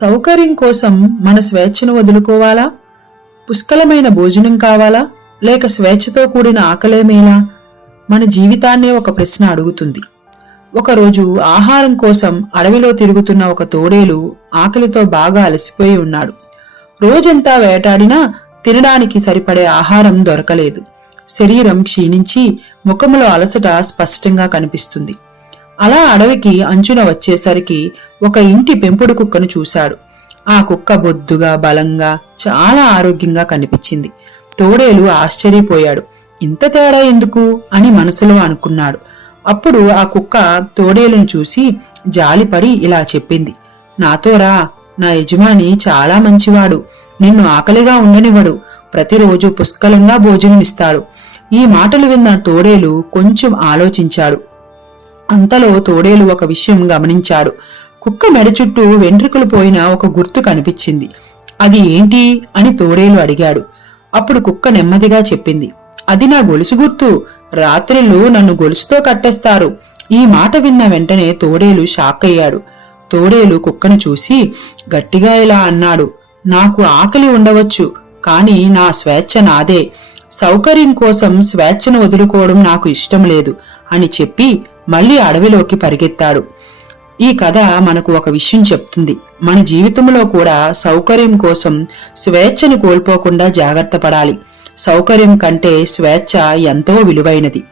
సౌకర్యం కోసం మన స్వేచ్ఛను వదులుకోవాలా? పుష్కలమైన భోజనం కావాలా? లేక స్వేచ్ఛతో కూడిన ఆకలేమేలా? మన జీవితాన్నే ఒక ప్రశ్న అడుగుతుంది. ఒకరోజు ఆహారం కోసం అడవిలో తిరుగుతున్న ఒక తోడేలు ఆకలితో బాగా అలసిపోయి ఉన్నాడు. రోజంతా వేటాడినా తినడానికి సరిపడే ఆహారం దొరకలేదు. శరీరం క్షీణించి ముఖములో అలసట స్పష్టంగా కనిపిస్తుంది. అలా అడవికి అంచున వచ్చేసరికి ఒక ఇంటి పెంపుడు కుక్కను చూశాడు. ఆ కుక్క బొద్దుగా, బలంగా, చాలా ఆరోగ్యంగా కనిపించింది. తోడేలు ఆశ్చర్యపోయాడు. ఇంత తేడా ఎందుకు అని మనసులో అనుకున్నాడు. అప్పుడు ఆ కుక్క తోడేలును చూసి జాలిపడి ఇలా చెప్పింది, నాతో రా, నా యజమాని చాలా మంచివాడు, నిన్ను ఆకలిగా ఉండనివ్వడు, ప్రతిరోజు పుష్కలంగా భోజనమిస్తాడు. ఈ మాటలు విన్న తోడేలు కొంచెం ఆలోచించాడు. అంతలో తోడేలు ఒక విషయం గమనించాడు. కుక్క మెడ చుట్టూ వెంట్రుకలు పోయిన ఒక గుర్తు కనిపించింది. అది ఏంటి అని తోడేలు అడిగాడు. అప్పుడు కుక్క నెమ్మదిగా చెప్పింది, అది నా గొలుసు గుర్తు, రాత్రిళ్ళు నన్ను గొలుసుతో కట్టేస్తారు. ఈ మాట విన్న వెంటనే తోడేలు షాక్ అయ్యాడు. తోడేలు కుక్కను చూసి గట్టిగా ఇలా అన్నాడు, నాకు ఆకలి ఉండవచ్చు, కాని నా స్వేచ్ఛ నాదే. సౌకర్యం కోసం స్వేచ్ఛను వదులుకోవడం నాకు ఇష్టం లేదు అని చెప్పి మళ్లీ అడవిలోకి పరిగెత్తాడు. ఈ కథ మనకు ఒక విషయం చెప్తుంది. మన జీవితంలో కూడా సౌకర్యం కోసం స్వేచ్ఛను కోల్పోకుండా జాగ్రత్త పడాలి. సౌకర్యం కంటే స్వేచ్ఛ ఎంతో విలువైనది.